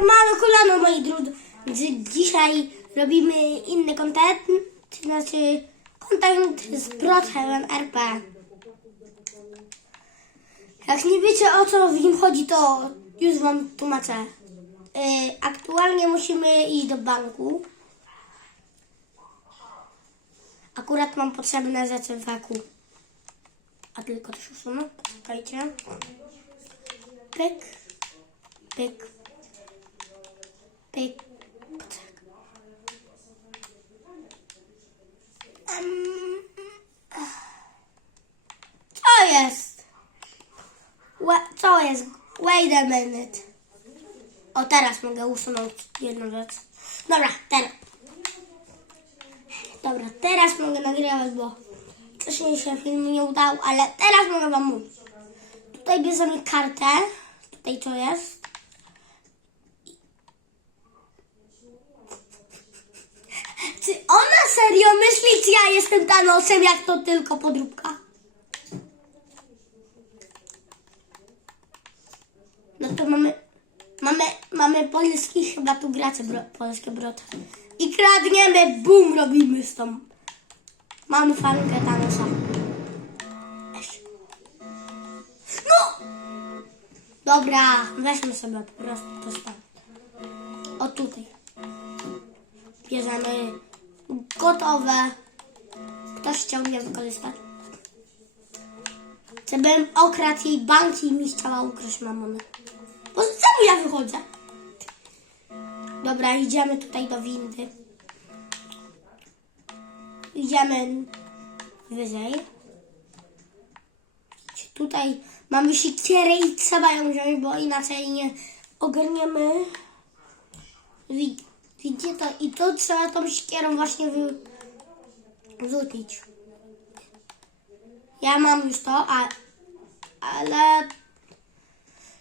Mano kolano, moi drodzy. Dzisiaj robimy inny content, to znaczy content z Broadhaven RP. Jak nie wiecie o co w nim chodzi, to już wam tłumaczę. Yy, aktualnie musimy iść do banku. Akurat mam potrzebne rzeczy w waku. A tylko też usunę. Czekajcie. Pyk. Pyk. Em, Co jest? Co jest? Wait a minute. O, teraz mogę usunąć jedną rzecz. Dobra, teraz. Dobra, teraz mogę nagrywać, bo wcześniej się film nie udał, ale teraz mogę wam mówić. Tutaj bierzemy kartę. Tutaj co jest? Czy ona serio myśli, czy ja jestem Thanosem, jak to tylko podróbka? No to mamy, mamy, mamy polskich chyba tu gracze bro, polskie brota. I kradniemy, bum, robimy z tą. Mamy fankę Thanosa. No! Dobra, weźmy sobie po prostu to stąd. O tutaj. Bierzemy gotowe. Ktoś chciał mnie wykorzystać? Żebym okradł jej banki i mi chciała ukraść mamony. Bo czemu ja wychodzę? Dobra, idziemy tutaj do windy. Idziemy wyżej. Tutaj mamy siekierę i trzeba ją wziąć, bo inaczej nie ogarniemy. Wi- Widzicie to? I to trzeba tą siekierą właśnie wy... wrzucić. Ja mam już to, a... ale...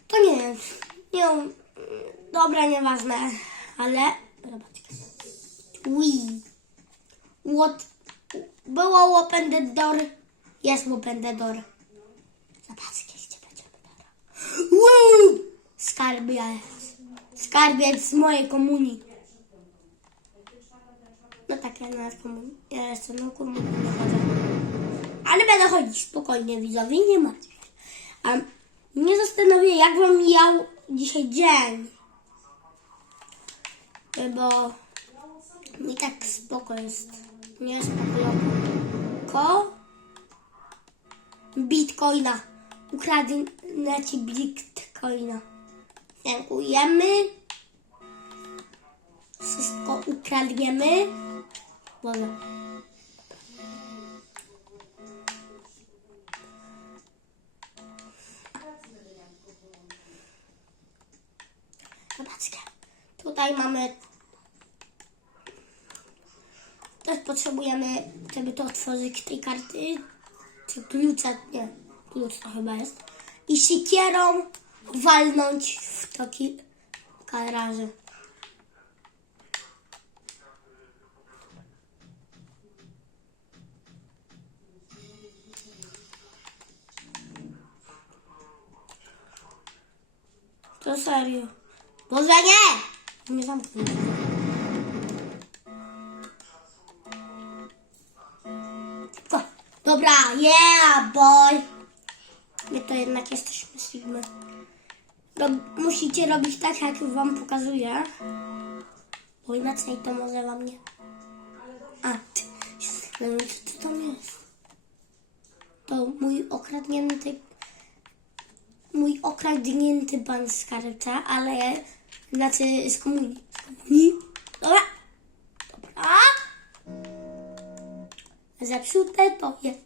To nie wiem. Nie. Dobra, nieważne. Ale... Zobaczcie. Ui. What? Było open the door. Jest open the door. Zobaczcie, gdzie teraz. Woo! Skarbiec. Skarbiec z mojej komunii. No tak, ja na komunii. Ja jestem na komunii. nie chodzę. Ale będę chodzić spokojnie, widzowie, nie martwcie się. A mnie zastanawia, jak wam mijał dzisiaj dzień. Bo mi tak spoko jest. Nie spoko. Bitcoina. Ukradnę ci bitcoina. Dziękujemy. Wszystko ukradniemy. Boże. Zobaczcie. Tutaj mamy. Też potrzebujemy, żeby to otworzyć tej karty. Czy klucza? Nie, klucz to chyba jest. I sikierą walnąć w to kilka To serio. Boże nie! Nie. Tylko, Dobra, yeah boy. My to jednak jesteśmy Sigmy. Rob, musicie robić tak, jak wam pokazuję. Bo inaczej to może wam nie... A, ty, no, co to tam jest? To mój okradnięty mój okradnięty pan skarbca, ale znaczy z komunii. Z komunii? Dobra. Dobra. Zepsute to jest.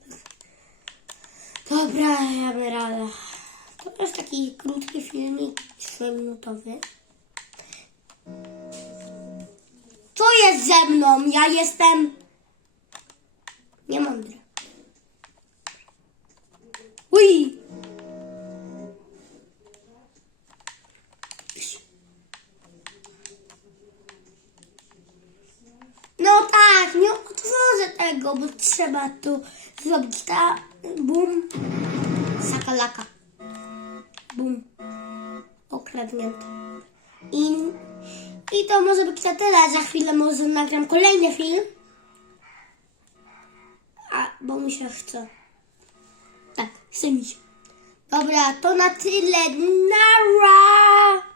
Dobra, mamy radę. To jest taki krótki filmik, 3-minutowy. Co jest ze mną? Ja jestem tego, bo trzeba tu zrobić ta bum, sakalaka. Bum. Okradnięte. I I to może być na tyle. Za chwilę może nagram kolejny film. A, bo mi się chce. Tak, chce mi się. Dobra, to na tyle. Nara!